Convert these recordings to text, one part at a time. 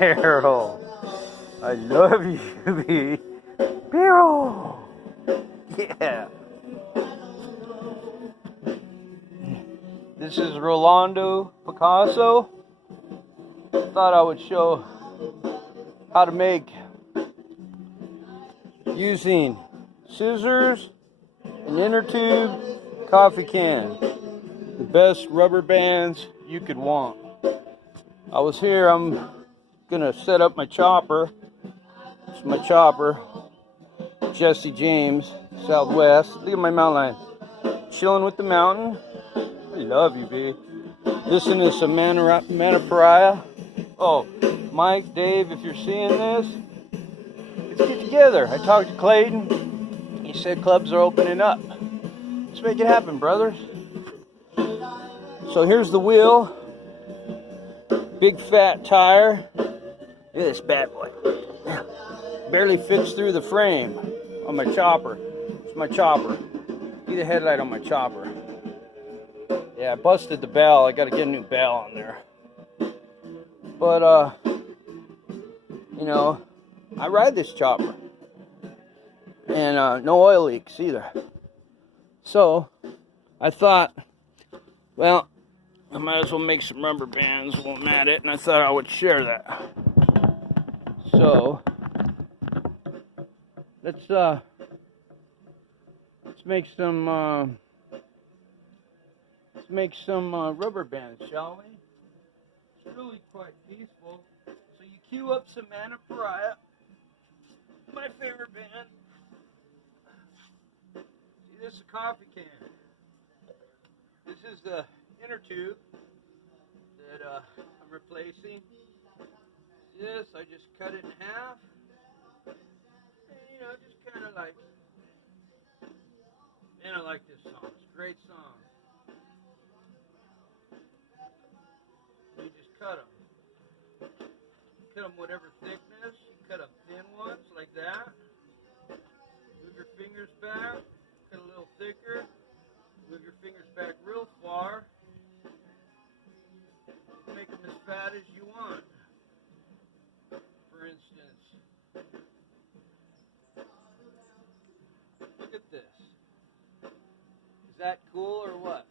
Barrel. I love you, B. Barrel. Yeah. This is Rolando Picasso. Thought I would show how to make using scissors, an inner tube, coffee can. The best rubber bands you could want. I was here, I'm gonna set up my chopper. It's my chopper, Jesse James, Southwest. Look at my mountain line. Chilling with the mountain. I love you, B. Listen to some Manapariah. Oh, Mike, Dave, if you're seeing this, let's get together. I talked to Clayton. He said clubs are opening up. Let's make it happen, brothers. So here's the wheel. Big fat tire. Look at this bad boy. Barely fits through the frame on my chopper. It's my chopper. See the headlight on my chopper. Yeah, I busted the bell. I gotta get a new bell on there. But, you know, I ride this chopper. And no oil leaks either. So, I thought, well, I might as well make some rubber bands while I'm at it. And I thought I would share that. So, let's make some rubber bands, shall we? It's really quite peaceful. So you cue up some Manapariah, my favorite band. See, this is a coffee can. This is the inner tube that I'm replacing. This, I just cut it in half. And, you know, just kind of like, and I like this song. It's a great song. You just cut them. Cut them whatever thickness. You cut them thin ones like that. Move your fingers back. Cut a little thicker. Move your fingers back real far. Make them as fat as you want. For instance, look at this. Is that cool or what?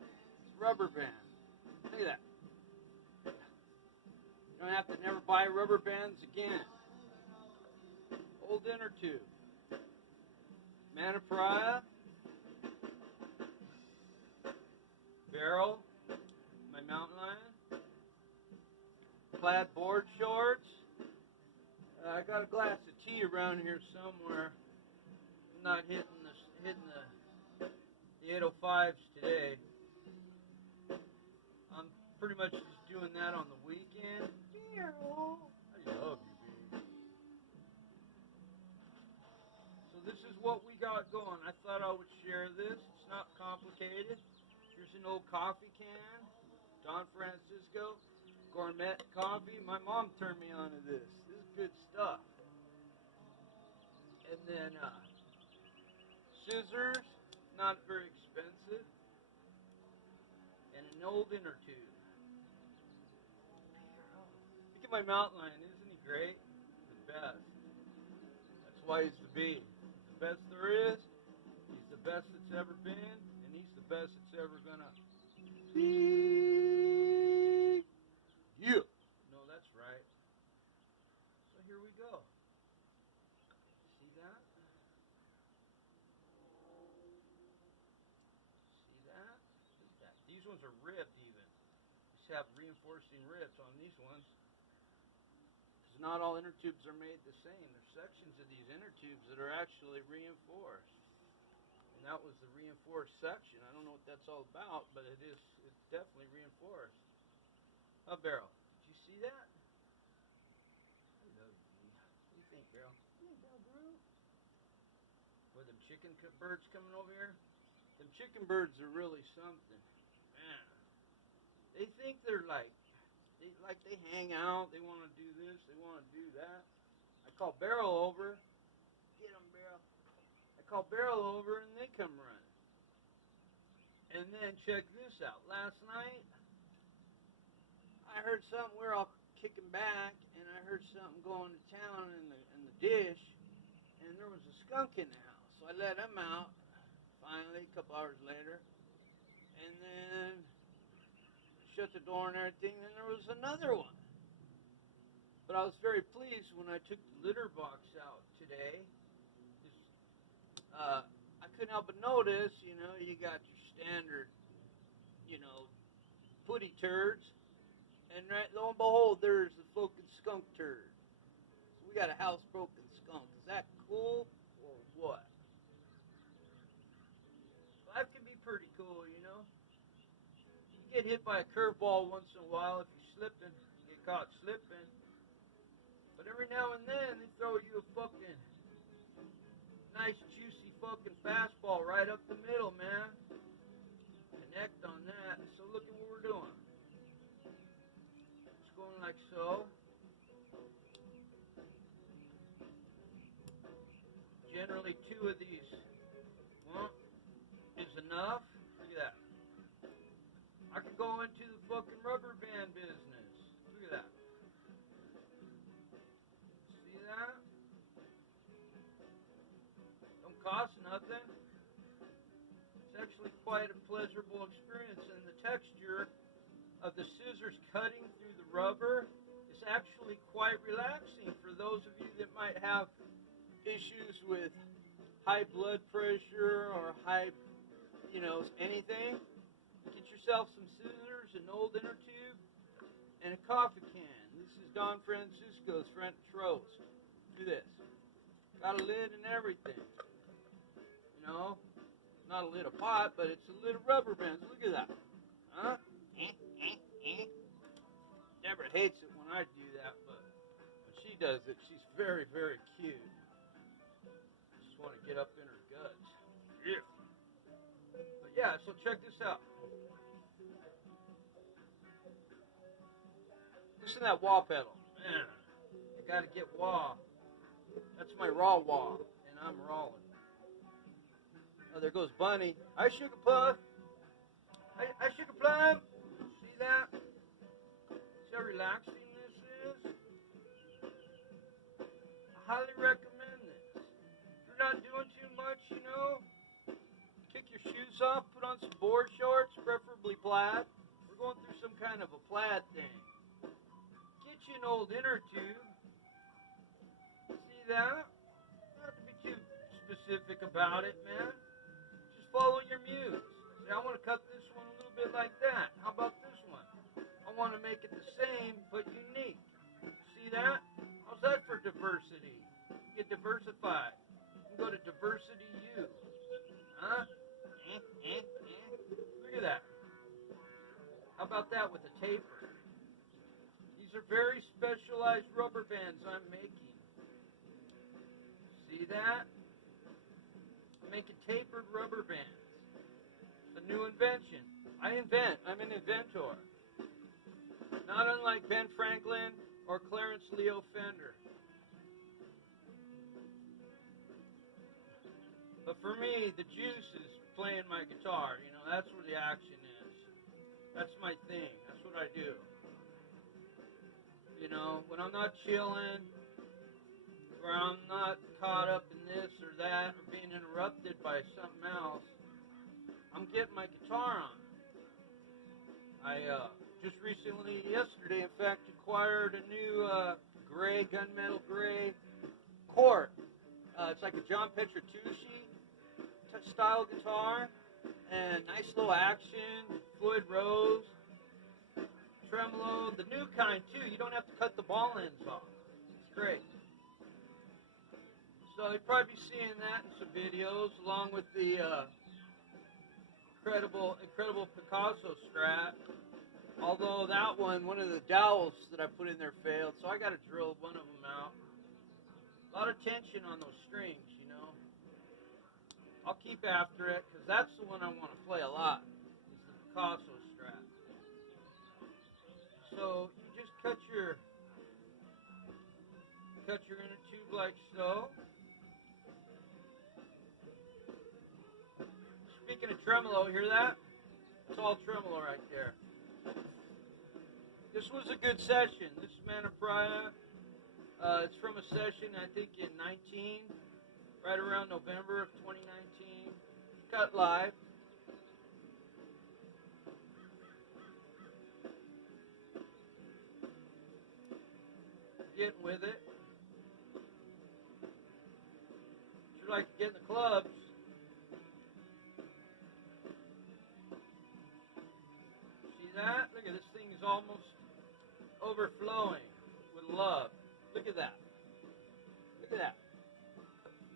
It's rubber band. Look at that. You don't have to never buy rubber bands again. Old inner tube. Manapariah. Barrel. My mountain lion. Plaid board shorts. I got a glass of tea around here somewhere. I'm not hitting the 805s today. I'm pretty much just doing that on the weekend. I love you, baby. So this is what we got going. I thought I would share this. It's not complicated. Here's an old coffee can. Don Francisco. Gourmet coffee. My mom turned me on to this. This is good stuff. And then scissors, not very expensive. And an old inner tube. Look at my mountain lion. Isn't he great? The best. That's why he's the B. He's the best there is. He's the best that's ever been. And he's the best that's ever gonna be. Yeah. No, that's right. So here we go. See that? See that? Look at that. These ones are ribbed even. Just have reinforcing ribs on these ones. Because not all inner tubes are made the same. There's sections of these inner tubes that are actually reinforced. And that was the reinforced section. I don't know what that's all about, but it's definitely reinforced. A barrel. Did you see that? I love you. What do you think, Barrel? Were them chicken birds coming over here? Them chicken birds are really something. Man. They think they're like they hang out. They want to do this. They want to do that. I call Barrel over. Get them, Barrel. I call Barrel over and they come running. And then check this out. Last night, I heard something. We're all kicking back, and I heard something going to town in the dish, and there was a skunk in the house. So I let him out, finally, a couple hours later, and then shut the door and everything, and there was another one. But I was very pleased when I took the litter box out today. I couldn't help but notice, you know, you got your standard, you know, putty turds, and right, lo and behold, there's the fucking skunk turd. So we got a housebroken skunk. Is that cool or what? Life can be pretty cool, you know. You get hit by a curveball once in a while if you're slipping, you get caught slipping. But every now and then they throw you a fucking nice juicy fucking fastball right up the middle, man. Connect on that. So look at what we're doing. It's going like so. Generally 2 of these is enough. Look at that. I could go into the fucking rubber band business. Look at that. See that? Don't cost nothing. It's actually quite a pleasurable experience, and the texture of the scissors cutting through the rubber is actually quite relaxing for those of you that might have issues with high blood pressure or high, you know, anything. Get yourself some scissors, an old inner tube, and a coffee can. This is Don Francisco's French roast. Do this. Got a lid and everything. You know, not a lid of pot, but it's a lid of rubber bands. Look at that. Huh? Deborah hates it when I do that, but when she does it, she's very, very cute. Just want to get up in her guts. Yeah. But yeah, so check this out. Listen to that wah pedal. Man, I gotta get wah. That's my raw wah, and I'm Rawland. Oh, there goes Bunny. Hi, Sugar Puff. Hi, Sugar Plum. See that? See how relaxing this is? I highly recommend this. If you're not doing too much, you know, kick your shoes off, put on some board shorts, preferably plaid. We're going through some kind of a plaid thing. Get you an old inner tube. See that? Not to be too specific about it, man. Just follow your muse. See, I want to cut this one a little bit like that. How about this one? I want to make it the same but unique. See that? How's that for diversity? Get diversified. You can go to diversity U. Huh? Look at that. How about that with a taper? These are very specialized rubber bands I'm making. See that? I'm making tapered rubber bands. It's a new invention. I invent. I'm an inventor. Not unlike Ben Franklin or Clarence Leo Fender. But for me, the juice is playing my guitar. You know, that's where the action is. That's my thing. That's what I do. You know, when I'm not chilling, or I'm not caught up in this or that, or being interrupted by something else, I'm getting my guitar on. I just recently, yesterday, in fact, acquired a new gray, gunmetal gray Court. It's like a John Petrucci style guitar, and nice little action, Floyd Rose, tremolo, the new kind too. You don't have to cut the ball ends off. It's great. So you'll probably be seeing that in some videos, along with the incredible Picasso Strat. Although that one of the dowels that I put in there failed, so I got to drill one of them out. A lot of tension on those strings, you know. I'll keep after it, because that's the one I want to play a lot, is the Picasso Strat. So you just cut your inner tube like so. Speaking of tremolo, hear that? It's all tremolo right there. This was a good session. This is Mana Priya. It's from a session, I think, in 19, right around November of 2019. Cut live. Getting with it. Sure like to get in the clubs. See that? Look at this thing is almost overflowing with love. Look at that. Look at that.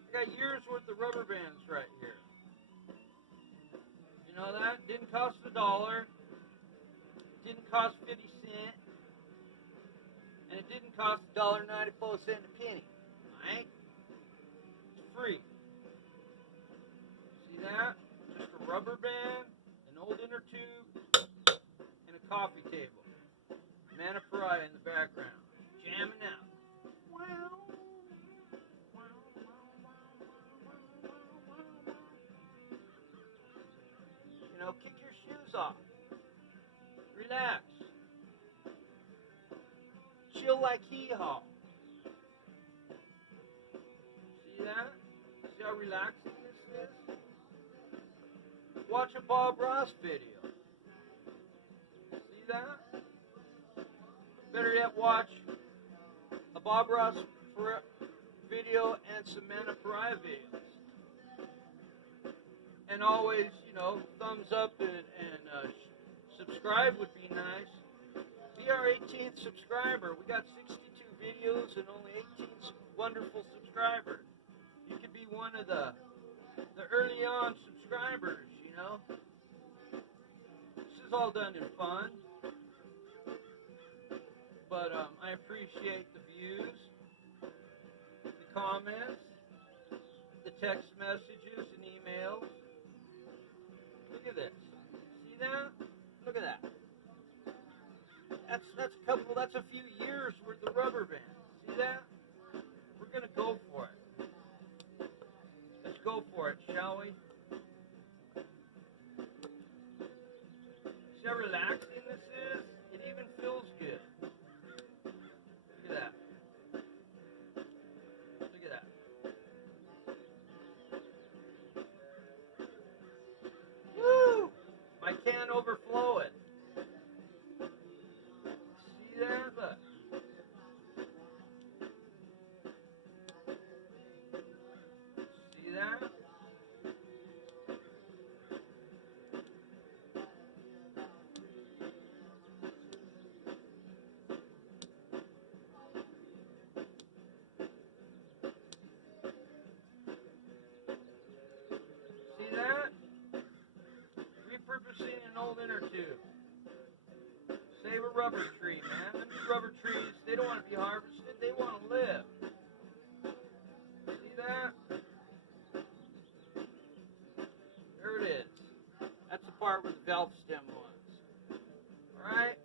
I got years worth of rubber bands right here. You know that? Didn't cost $1. Didn't cost 50 cents. And it didn't cost $1.94 a penny. Alright? It's free. See that? Just a rubber band, an old inner tube, and a coffee table. Mana Priya in the background. Jamming out. You know, kick your shoes off. Relax. Chill like hee-haw. See that? See how relaxing this is? Watch a Bob Ross video. See that? Better yet, watch a Bob Ross video and some Mana Priya videos. And always, you know, thumbs up and subscribe would be nice. Be our 18th subscriber. We got 62 videos and only 18 wonderful subscribers. You could be one of the early on subscribers, you know. This is all done in fun. But I appreciate the views, the comments, the text messages and emails. Look at this. See that? Look at that. That's a few years worth of rubber bands. See that? We're gonna go for it. Let's go for it, shall we? See how relaxing this is? It even feels good. Look at that. Look at that. Woo! My can overflowing. See that? Look. See that? See that? Repurposing an old inner tube. Save a rubber tree, man. These rubber trees, they don't want to be harvested, they want to live. See that? There it is. That's the part where the valve stem was. Alright?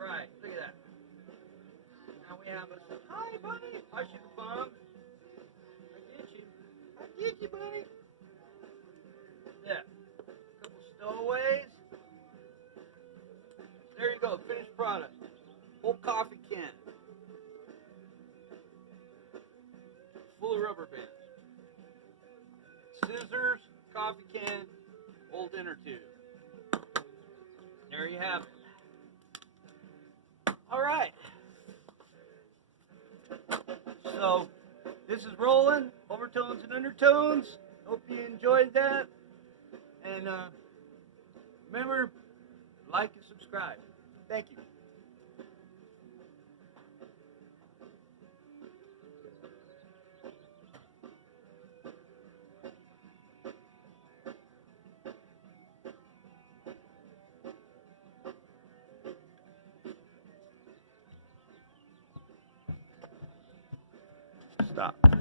Alright, look at that. Now we have a, hi buddy, I should have bombed. I get you, buddy. Yeah. Couple stowaways. There you go, finished product. Whole coffee can. Full of rubber bands. Scissors, coffee can, old inner tube. There you have it. Alright. So, this is Rawland, Overtones and Undertones. Hope you enjoyed that. And remember, like and subscribe. Thank you.